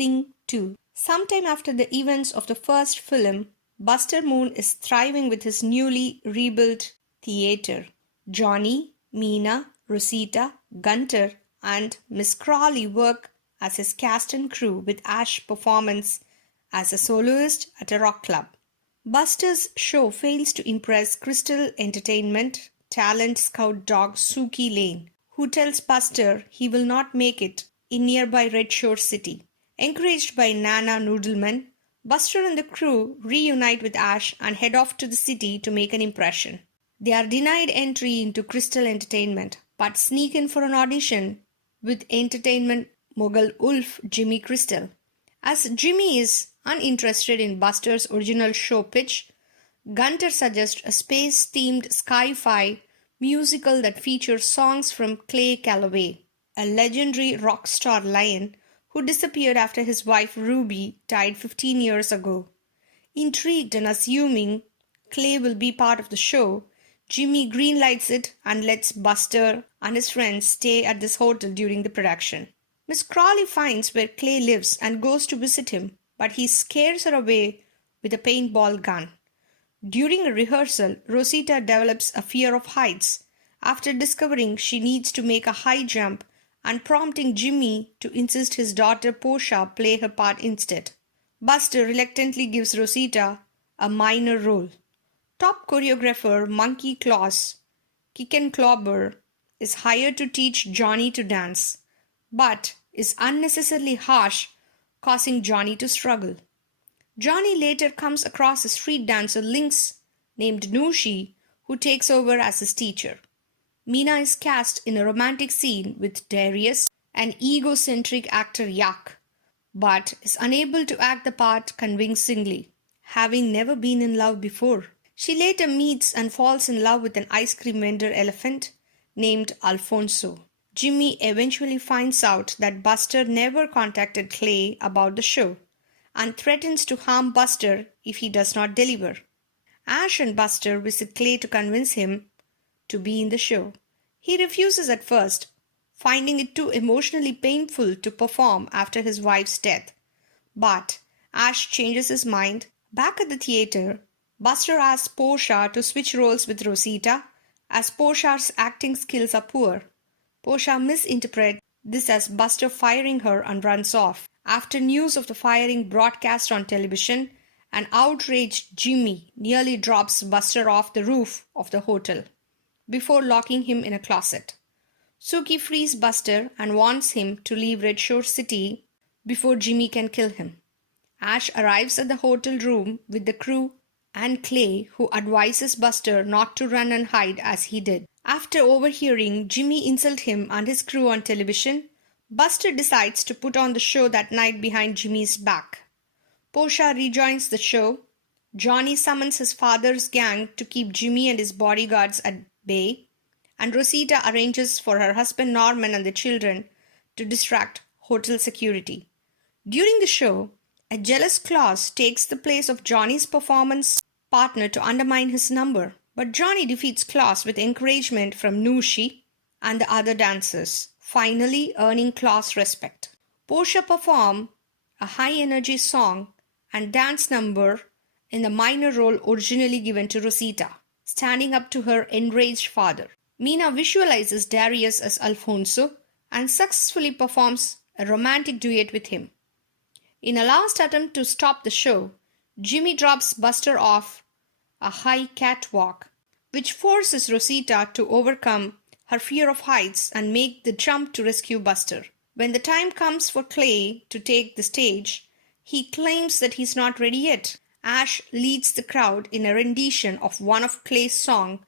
Sing 2. Sometime after the events of the first film, Buster Moon is thriving with his newly rebuilt theater. Johnny, Mina, Rosita, Gunter, and Miss Crawley work as his cast and crew, with Ash performance as a soloist at a rock club. Buster's show fails to impress Crystal Entertainment talent scout dog Suki Lane, who tells Buster he will not make it in nearby Red Shore City. Encouraged by Nana Noodleman, Buster and the crew reunite with Ash and head off to the city to make an impression. They are denied entry into Crystal Entertainment, but sneak in for an audition with entertainment mogul Ulf Jimmy Crystal. As Jimmy is uninterested in Buster's original show pitch, Gunter suggests a space-themed sci-fi musical that features songs from Clay Calloway, a legendary rock star lion who disappeared after his wife Ruby died 15 years ago. Intrigued and assuming Clay will be part of the show, Jimmy greenlights it and lets Buster and his friends stay at this hotel during the production. Miss Crawley finds where Clay lives and goes to visit him, but he scares her away with a paintball gun. During a rehearsal, Rosita develops a fear of heights after discovering she needs to make a high jump and prompting Jimmy to insist his daughter Portia play her part instead. Buster reluctantly gives Rosita a minor role. Top choreographer Monkey Claus Kickenclobber is hired to teach Johnny to dance, but is unnecessarily harsh, causing Johnny to struggle. Johnny later comes across a street dancer Lynx named Nushi, who takes over as his teacher. Mina is cast in a romantic scene with Darius, an egocentric actor Yak, but is unable to act the part convincingly, having never been in love before. She later meets and falls in love with an ice cream vendor elephant named Alfonso. Jimmy eventually finds out that Buster never contacted Clay about the show and threatens to harm Buster if he does not deliver. Ash and Buster visit Clay to convince him to be in the show. He refuses at first, finding it too emotionally painful to perform after his wife's death. But Ash changes his mind. Back at the theater, Buster asks Portia to switch roles with Rosita, as Portia's acting skills are poor. Portia misinterprets this as Buster firing her and runs off. After news of the firing broadcast on television, an outraged Jimmy nearly drops Buster off the roof of the hotel before locking him in a closet. Suki frees Buster and wants him to leave Red Shore City before Jimmy can kill him. Ash arrives at the hotel room with the crew and Clay, who advises Buster not to run and hide as he did. After overhearing Jimmy insult him and his crew on television, Buster decides to put on the show that night behind Jimmy's back. Portia rejoins the show. Johnny summons his father's gang to keep Jimmy and his bodyguards at bay, and Rosita arranges for her husband Norman and the children to distract hotel security. During the show, a jealous Claus takes the place of Johnny's performance partner to undermine his number, but Johnny defeats Claus with encouragement from Nushi and the other dancers, finally earning Claus' respect. Portia performs a high-energy song and dance number in the minor role originally given to Rosita, standing up to her enraged father. Mina visualizes Darius as Alfonso and successfully performs a romantic duet with him. In a last attempt to stop the show, Jimmy drops Buster off a high catwalk, which forces Rosita to overcome her fear of heights and make the jump to rescue Buster. When the time comes for Clay to take the stage, he claims that he's not ready yet. Ash leads the crowd in a rendition of one of Clay's songs,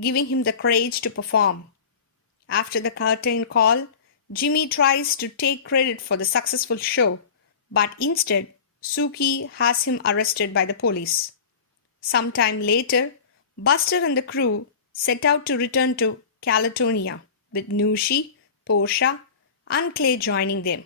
giving him the courage to perform. After the curtain call, Jimmy tries to take credit for the successful show, but instead, Suki has him arrested by the police. Sometime later, Buster and the crew set out to return to Caledonia, with Nushi, Portia, and Clay joining them.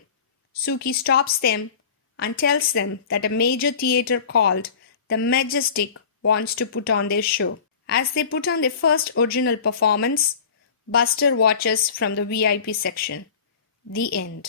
Suki stops them and tells them that a major theater called the Majestic wants to put on their show. As they put on their first original performance, Buster watches from the VIP section. The end.